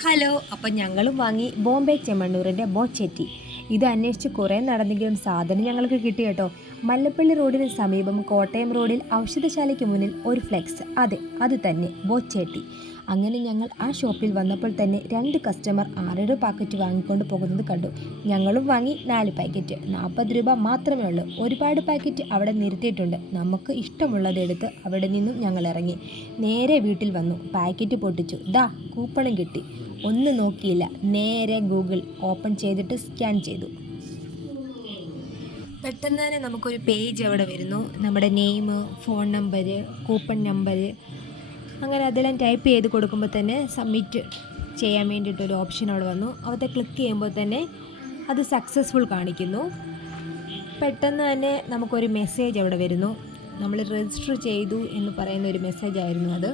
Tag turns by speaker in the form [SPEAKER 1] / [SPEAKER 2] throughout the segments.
[SPEAKER 1] Hello അപ്പം ഞങ്ങളും വാങ്ങി ബോംബെ ചെമ്മണ്ണൂരിന്റെ ബോച്ചെറ്റി. ഇത് അന്വേഷിച്ച് കുറേ നടന്നെങ്കിലും സാധനം ഞങ്ങൾക്ക് കിട്ടി കേട്ടോ. മല്ലപ്പള്ളി റോഡിന് സമീപം കോട്ടയം റോഡിൽ ഔഷധശാലയ്ക്ക് മുന്നിൽ ഒരു ഫ്ലെക്സ്. അതെ അത് തന്നെ ബോച്ചേട്ടി. അങ്ങനെ ഞങ്ങൾ ആ ഷോപ്പിൽ വന്നപ്പോൾ തന്നെ രണ്ട് കസ്റ്റമർ ആറേഴ് പാക്കറ്റ് വാങ്ങിക്കൊണ്ട് പോകുന്നത് കണ്ടു. ഞങ്ങളും വാങ്ങി നാല് പാക്കറ്റ്. നാൽപ്പത് രൂപ മാത്രമേ ഉള്ളൂ. ഒരുപാട് പാക്കറ്റ് അവിടെ നിർത്തിയിട്ടുണ്ട്. നമുക്ക് ഇഷ്ടമുള്ളത് എടുത്ത് അവിടെ നിന്നും ഞങ്ങൾ ഇറങ്ങി. നേരെ വീട്ടിൽ വന്നു. പാക്കറ്റ് പൊട്ടിച്ചു. ദാ കൂപ്പണം കിട്ടി. ഒന്നും നോക്കിയില്ല. നേരെ ഗൂഗിൾ ഓപ്പൺ ചെയ്തിട്ട് സ്കാൻ ചെയ്തു. പെട്ടെന്ന് തന്നെ നമുക്കൊരു പേജ് അവിടെ വരുന്നു. നമ്മുടെ name phone number coupon number അങ്ങനെ അതെല്ലാം ടൈപ്പ് ചെയ്ത് കൊടുക്കുമ്പോൾ തന്നെ സബ്മിറ്റ് ചെയ്യാൻ വേണ്ടിയിട്ടൊരു ഓപ്ഷൻ അവിടെ വന്നു. അവിടെ ക്ലിക്ക് ചെയ്യുമ്പോൾ തന്നെ അത് സക്സസ്ഫുൾ കാണിക്കുന്നു. പെട്ടെന്ന് തന്നെ നമുക്കൊരു മെസ്സേജ് അവിടെ വരുന്നു. നമ്മൾ രജിസ്റ്റർ ചെയ്തു എന്ന് പറയുന്ന ഒരു മെസ്സേജ് ആയിരുന്നു അത്.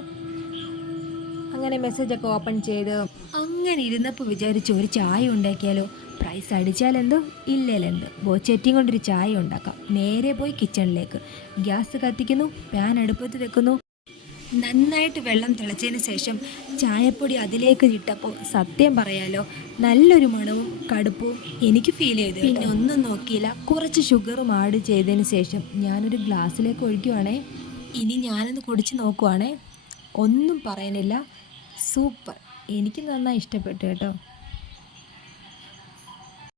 [SPEAKER 1] അങ്ങനെ മെസ്സേജൊക്കെ ഓപ്പൺ ചെയ്ത് അങ്ങനെ ഇരുന്നപ്പോൾ വിചാരിച്ചു ഒരു ചായ ഉണ്ടാക്കിയാലോ? പ്രൈസ് അടിച്ചാലെന്തോ ഇല്ലേലെന്ത്. ബോച്ചെറ്റിയും കൊണ്ടൊരു ചായ ഉണ്ടാക്കാം. നേരെ പോയി കിച്ചണിലേക്ക് ഗ്യാസ് കത്തിക്കുന്നു പാൻ അടുപ്പത്ത് വെക്കുന്നു. നന്നായിട്ട് വെള്ളം തിളച്ചതിന് ശേഷം ചായപ്പൊടി അതിലേക്ക് ഇട്ടപ്പോൾ സത്യം പറയാലോ നല്ലൊരു മണവും കടുപ്പും എനിക്ക് ഫീൽ ചെയ്തു പിന്നെ ഒന്നും നോക്കിയില്ല. കുറച്ച് ഷുഗറും ആഡ് ചെയ്തതിന് ശേഷം ഞാനൊരു ഗ്ലാസ്സിലേക്ക് ഒഴിക്കുവാണേ. ഇനി ഞാനൊന്ന് കുടിച്ച് നോക്കുവാണേ. ഒന്നും പറയാനില്ല. സൂപ്പർ. എനിക്ക് നന്നായി ഇഷ്ടപ്പെട്ടു കേട്ടോ.